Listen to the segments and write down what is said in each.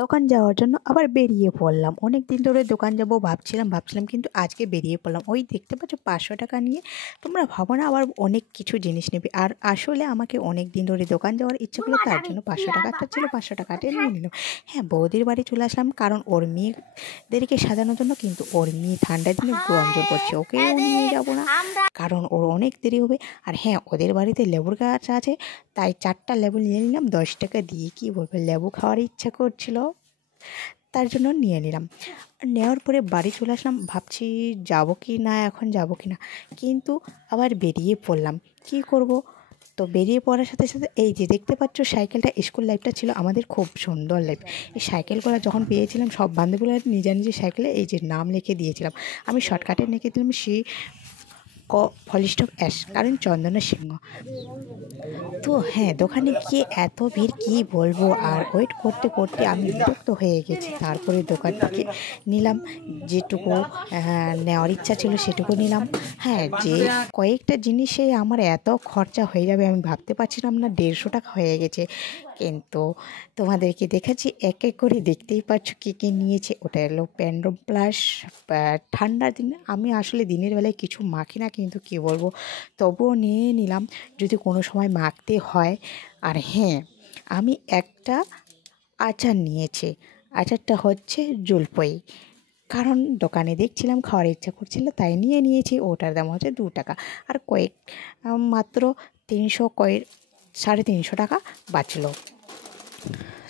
দোকান যাওয়ার জন্য আবার বেরিয়ে পড়লাম। অনেক দিন ধরে দোকান যাব ভাবছিলাম কিন্তু আজকে বেরিয়ে পড়লাম। ওই দেখতে পাচ্ছ ৫০০ টাকা নিয়ে তোমরা ভাবো না আবার অনেক কিছু জিনিস নেবে। আর আসলে আমাকে অনেক দিন ধরে দোকান যাওয়ার ইচ্ছা করলো, তার জন্য ৫০০ টাকাটা ছিল, ৫০০ টাকাটা নিয়ে নিলাম। হ্যাঁ, বৌদির বাড়ি চলে আসলাম কারণ ওর মেয়েদেরকে সাজানোর জন্য, কিন্তু ওর মেয়ে ঠান্ডার দিনে গরম জোর করছে, ওকেও নিয়ে যাবো না কারণ ওর অনেক দেরি হবে। আর হ্যাঁ, ওদের বাড়িতে লেবুর গাছ আছে, তাই 4টা লেবু নিয়ে নিলাম 10 টাকা দিয়ে। কী বলবো, লেবু খাওয়ার ইচ্ছা করছিল, তার জন্য নিয়ে নিলাম। নেওয়ার পরে বাড়ি চলে আসলাম, ভাবছি যাবো কি না, এখন যাবো কি না, কিন্তু আবার বেরিয়ে পড়লাম। কি করব, তো বেরিয়ে পড়ার সাথে সাথে এই যে দেখতে পাচ্ছ সাইকেলটা, স্কুল লাইফটা ছিল আমাদের খুব সুন্দর লাইফ। এই সাইকেলগুলো যখন পেয়েছিলাম সব বান্ধবীরা নিজের নিজের সাইকেলে এই যে নাম লিখে দিয়েছিলাম। আমি শর্টকাটে লিখে দিলাম ফলিস্টপ অ্যাশ, কারণ চন্দনা সিংহ। তো হ্যাঁ, দোকানে গিয়ে এত ভিড় কি বলবো, আর ওয়েট করতে করতে আমি বিরক্ত হয়ে গেছি। তারপরে দোকান থেকে নিলাম যেটুকু নেওয়ার ইচ্ছা ছিল সেটুকু নিলাম। হ্যাঁ, যে কয়েকটা জিনিসে আমার এত খরচা হয়ে যাবে আমি ভাবতে পারছিলাম না, 150 টাকা হয়ে গেছে। কিন্তু তোমাদেরকে দেখাচ্ছি এক এক করে, দেখতেই পাচ্ছ কী কী নিয়েছে। ওটা এলো প্যান্ডো প্লাস। ঠান্ডার দিনে আমি আসলে দিনের বেলায় কিছু মাখি না, কিন্তু কী বলবো, তবুও নিয়ে নিলাম যদি কোনো সময় মাখতে হয়। আর হ্যাঁ, আমি একটা আচার নিয়েছি, আচারটা হচ্ছে জলপাই, কারণ দোকানে দেখছিলাম খাওয়ার ইচ্ছা করছিল তাই নিয়ে নিয়েছি। ওটার দাম হচ্ছে 2 টাকা, আর মাত্র 350 টাকা বাঁচলো।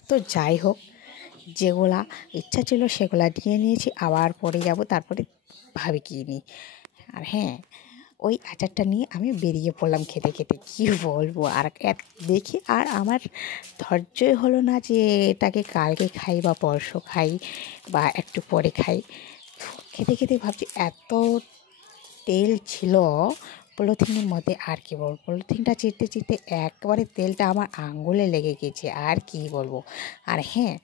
তো যাই হোক, যেগুলা ইচ্ছা ছিল সেগুলা নিয়ে নিয়েছি, আবার পরে যাব, তারপরে ভাবি কী নিই। আর হ্যাঁ, ওই আচারটা নিয়ে আমি বেরিয়ে পড়লাম খেতে খেতে। কী বলবো, আর দেখি আর আমার ধৈর্যই হলো না যে এটাকে কালকে খাই বা পরশু খাই বা একটু পরে খাই। খেতে খেতে ভাবছি এত তেল ছিল পলিথিনের মধ্যে, আর কি বলবো, পলিথিনটা চিরতে চিরতে একবারে তেলটা আমার আঙ্গুলে লেগে গেছে, আর কি বলবো। আর হ্যাঁ,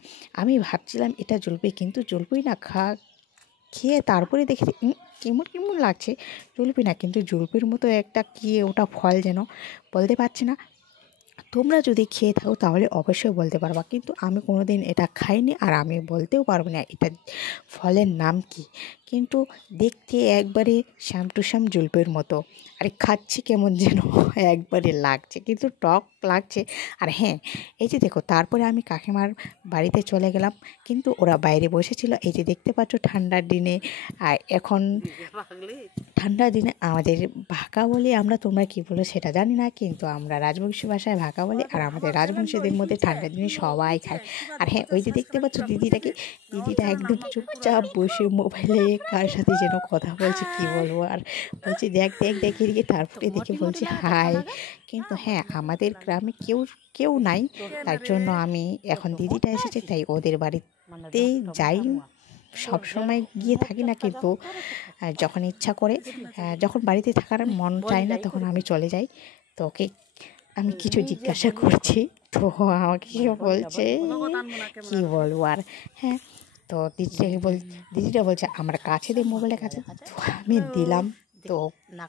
আমি ভাবছিলাম এটা জলপাই, কিন্তু জলপাই না, খেয়ে তারপরে দেখি কেমন কেমন লাগছে। জলপাই না, কিন্তু জলপাইয়ের মতো একটা কি ওটা ফল যেন, বলতে পারছি না। তোমরা যদি খেয়ে থাকো তাহলে অবশ্যই বলতে পারবা, কিন্তু আমি কোনো দিন এটা খাইনি, আর আমি বলতেও পারবো না এটা ফলের নাম কি। কিন্তু দেখতে একবারে শ্যাম টু শ্যাম জলপাইয়ের মতো, আর খাচ্ছি কেমন যেন একবারে লাগছে, কিন্তু টক লাগছে। আর হ্যাঁ, এই যে দেখো, তারপরে আমি কাকিমার বাড়িতে চলে গেলাম, কিন্তু ওরা বাইরে বসেছিল। এই যে দেখতে পাচ্ছ ঠান্ডার দিনে, আর এখন ঠান্ডার দিনে আমাদের ভাকা বলি আমরা, তোমরা কী বলো সেটা জানি না, কিন্তু আমরা রাজবংশী ভাষায় ভাকা বলি। আর আমাদের রাজবংশীদের মধ্যে ঠান্ডার দিনে সবাই খায়। আর হ্যাঁ, ওই যে দেখতে পাচ্ছ দিদিটা একদম চুপচাপ বসে মোবাইলে কার সাথে যেন কথা বলছে, কি বলবো। আর বলছি দেখ দেখ দেখ এদিকে, তারপরে দেখে বলছি হাই। কিন্তু হ্যাঁ, আমাদের গ্রামে কেউ নাই, তার জন্য আমি এখন দিদিটা এসেছে তাই ওদের বাড়িতেই যাই। সব সময় গিয়ে থাকি না, কিন্তু যখন ইচ্ছা করে, যখন বাড়িতে থাকার মন চায় না তখন আমি চলে যাই। তো ওকে আমি কিছু জিজ্ঞাসা করছি, তো আমাকে বলছে কি বলবো। আর হ্যাঁ, তো দিদিটা বলছে আমার কাছে দে, মোবাইলের কাছে। তো আমি দিলাম, তো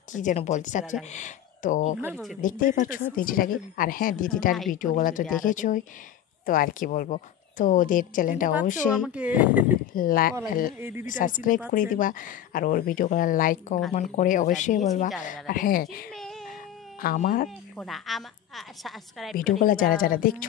কী যেন বলতে চাচ্ছে, তো দেখতেই পাচ্ছ দিদিটাকে। আর হ্যাঁ, দিদিটার ভিডিওগুলো তো দেখেছই, তো আর কি বলবো। তো ওদের চ্যানেলটা অবশ্যই সাবস্ক্রাইব করে দিবা, আর ওর ভিডিওগুলো লাইক কমেন্ট করে অবশ্যই বলবা। আর হ্যাঁ, আমার ভিডিওগুলো যারা যারা দেখছো